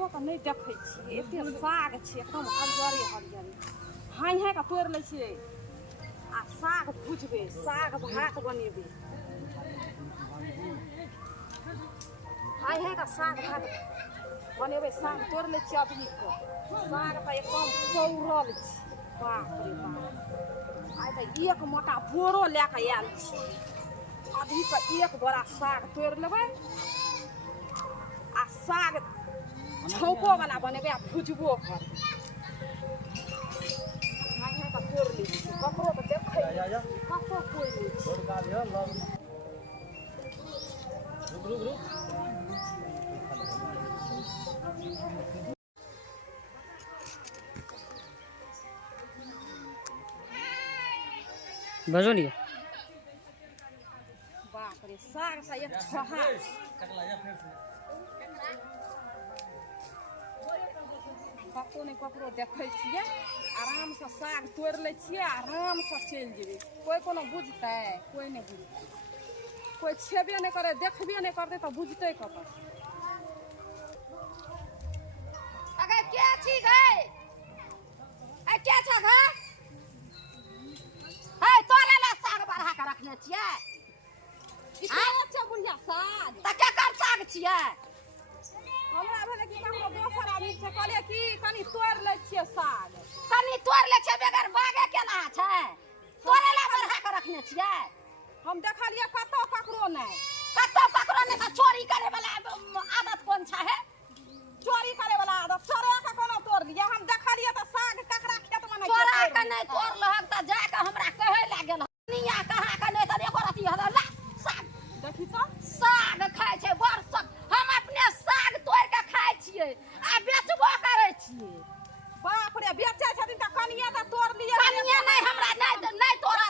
ककरो तऽ नहि देखै छियै एते साग छै एकदम हरियरे हरियरे हाय हाय के तोड़ि लै छियै आ साग भुजबै साग भात बनेबै हाय हाय के साग भात बनेबै साग तोड़ि लै छियै अभी के साग तऽ एकदम पौरल छै बाप रे बाप आइ तऽ एक मोटा बोरो लए कऽ आयल छी अभी के एक बोरा साग तोड़ि लेबै आ साग छौको वाला बनेबै आ भुजबो करबै हाय हाय के तोड़ि लै छियै ककरो तऽ देखै ककरो कोइ नहि छै बजोलिए बाप रे साग तऽ एक छोहा ककरो नहि ककरो देखै छियै आरामसँ साग तोड़ि लै छियै आरामसँ चलि जेबै कोइ कोनो बुझतै कोइ नहि बुझतै कोइ छेबे नहि करे देखबे नहि करतै तऽ बुझतै कतऽ अगर के छी गए ए के छ ग हे तोरे ला साग बढ़ा के रखने छियै ई कहाँ छै बुढ़िया साग त के कर साग छियै हमरा भेलै कि ककरो दोसर आदमी छै कहलिए कि कनी तोड़ि लै छियै साग कनी तोड़ ले छै बेगर बागे केना छै तोरे ला बढ़ा के रखने छियै हम देखलिए कतौ ककरो नहि कत्तो पकड़ो ने त चोरी करे वाला आदत कोन छै है चोरी करे वाला आदत चोरा के कोनो तोड़ लिया हम देखलिए त साग ककरा खेत में नहीं चोरा के नहीं तोड़ लहक त जाके हमरा कहे लागल निया कहा के नहीं त एको रती हदर ला साग देखी तो साग खाय छै बरसक हम अपने साग तोड़ के खाय छियै आ बेचबो करे छियै बाप रे बेचे छथिन त कनिया त तोड़ लिए कनिया नहीं हमरा नहीं तोड़ा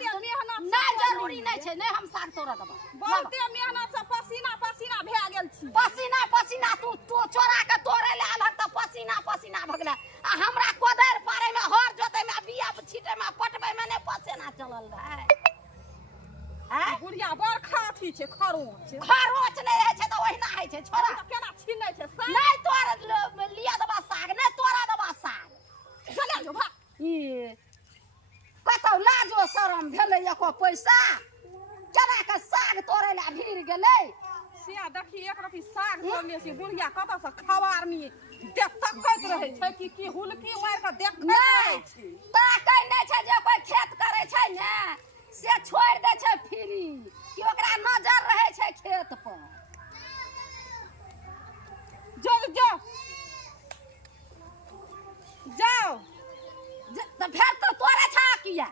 नहीं जरूरी नहीं छै नहीं हम साग तोड़ देबो बहुते मेहनत से पसीना पसीना भए गेल छी पसीना पसीना तू चोरा के तोड़े ले आलक त पसीना पसीना भ गेलै आ हमरा कोदर पारे में हर जोते में बिया छीटे में पटबे में नहीं पसीना चलल रहे हैं बुढ़िया बरखा अथी छै खरोच खरोच नहीं रहे छै त ओहिना है छै छोरा त केना छीनै छै साग नहीं तोड़ लिया देबा साग नहीं तोड़ा देबा साग चले जो भाग ई कतौ लाजो शरम भेलै एको पैसा केना के साग तोड़े ला भीड़ गेलै से देखी एक रती साग तोड़ लिए छी बुढ़िया कतऽ से खवारनी देख तकैत रहे छै कि हुलकी मार के देखैत रहे छी ताकै नहीं छै जे कोई खेत करे छै ने से छोड़ दे छै फ्री कि ओकरा नजर रहे छै खेत पर जो जो जाओ त फेर तो तोड़े छ किया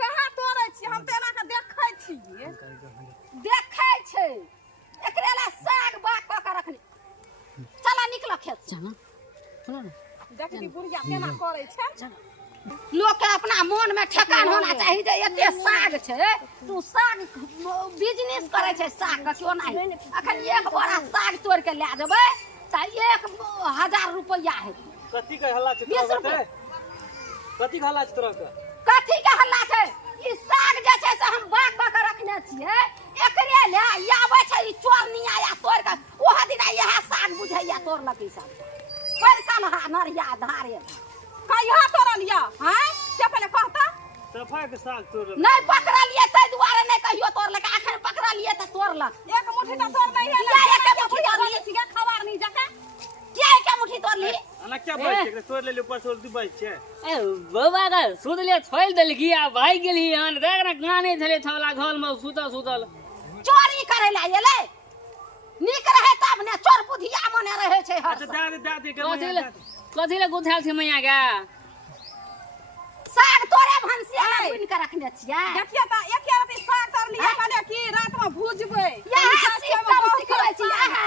कहाँ तोड़े छी हम त एना के देखै छियै देखै छै एकरे ला साग बाक क के रखनी चला निकल खेत से देखी बुढ़िया केना करे छै लोग के अपना मन में ठेकान होना चाहिए जे एते साग छै तू साग बिजनेस करे छै साग के क्यों नहीं अखन एक बोरा साग तोड़ के ले जेबै त 1000 रुपया है कथी के हल्ला छै तोरा के कथी के हल्ला छै तोरा के कथी के हल्ला छै ई साग जे छै से हम बाग बाग रखने छियै एकरे ले आबै छै ई चोरनिया या तोड़ के ओह दिन इहे साग बुझैया तोड़लकै सब कोइ कलहा नरिया धारे कहिया तोड़लिया हैं से पहले कहता सफाई के साग तोड़ नहीं पकड़लिए तै दुआरे नहीं कहियो तोड़लक अखन पकड़लिए त तोड़लक एक मुट्ठी त तोड़ नहीं है किया एक मुट्ठी तोड़ली सीधा खवारनी जका किया एक मुट्ठी तोड़ली अना क्या बात छै तोड़ ले ऊपर से दू बात छै ए बौआ का सुतले छोड़ देलकी आ भाग गेली हन देख ना गाने धले छवला घर में सुतल चोरी करे ला एले नीक रहे तब ने चोर बुधिया मने रहे छै हर अच्छा दादी के कथी ले गुथाल छै मैया का साग तोरे भंसिया में बुन के रखने छियै देखिए त एक रती साग तोड़लिया कहले कि रात में भुजबै यह सिस्टम सिखबै छी आहा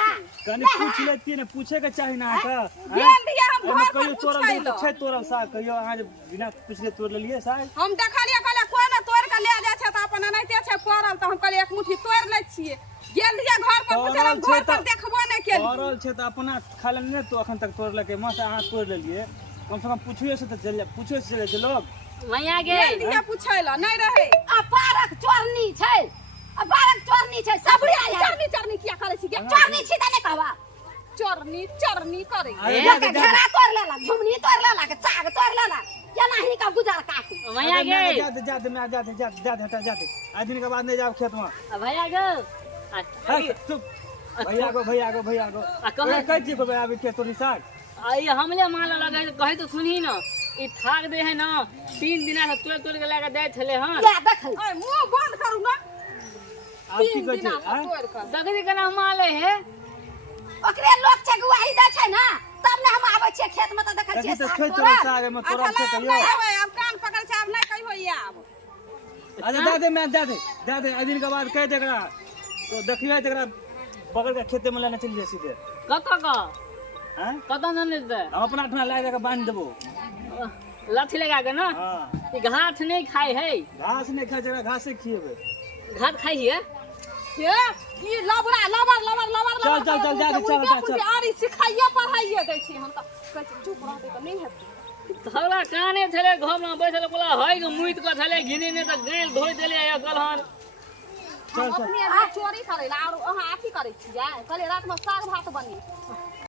कनी पूछ लेती ने पूछे के चाहि ना का गेल दिया हम घर पर कहियो तोड़ल पूछै छै तोड़ल साग कहियो अहाँ बिना पूछले तोड़ लेलिए साग हम देखलिए कहले कोई ना तोड़ के ले जाय छै त अपन एनाइते छै पड़ल त हम कहले एक मुट्ठी तोड़ लै छियै गेल दिया घर पर पूछे हम घर पर देखबो नहीं केली पड़ल छै त अपना खाले ने तो अखन तक तोड़लके मां से अहाँ तोड़ लेलिए कम से कम पूछिए से त चल पूछिए से चले लोग मैया के गेल दिया पूछै ला नहीं रहे अपारक चोरनी छै अपारक चोरनी छै सबरे चरनी चरनी किया करे छी चोरनी छी त नहीं कहबा चोर चरनी करे अरे ये के घेरा तोड़ लेला झुमनी तोड़ लेला के साग तोड़ लेला केना ही का गुजार काटू भैया गे जाते मैं जाते हटा जाते आज दिन के बाद नहीं जाओ खेत में भैया गे चुप भैया गो कह जी को अभी खेत तोरी साग आई हमले मान लगा कहे तो सुनही न ई थाक दे है न 3 दिन से तोड़ के लेके दे छले हन ले देख ओए मुंह बंद करू ना आप की कह छी तोड़ कर दगदी के नाम माले है ओकरे लोग छे गुवाही दे छै ना तब ने हम आबै छियै खेत में त देखै छियै तो साग छोड़ तोड़ा साग में तोरा अच्छा से ले कहियो आवे अब कान पकड़ के अब नहीं कहियो ये आब अच्छा दे आज दिन के बाद कह देकरा तो देखिए तेरा बगल के खेते में लेने चलिए सीधे कक्का का हैं कत न दे हम अपना ठना ला जाकर बांध देबो लाठी लगा के ना हां ई घास नहीं खाई है घास नहीं खा जरा घास से खिएबे घास खाई है के ई लबड़ा लबर चल चल आरी सिखाइए पढ़ाइए दै छी हम त कहै छी चुप रहते त नहीं हेतै थोड़ा काने छले घर में बैठल बोला है कि मुइत को छले घिनी ने त गैल धोइ देले या गलहन हम अपने चोरी करे ला और अहाँ अथी करे छी कहले रात में साग भात बनी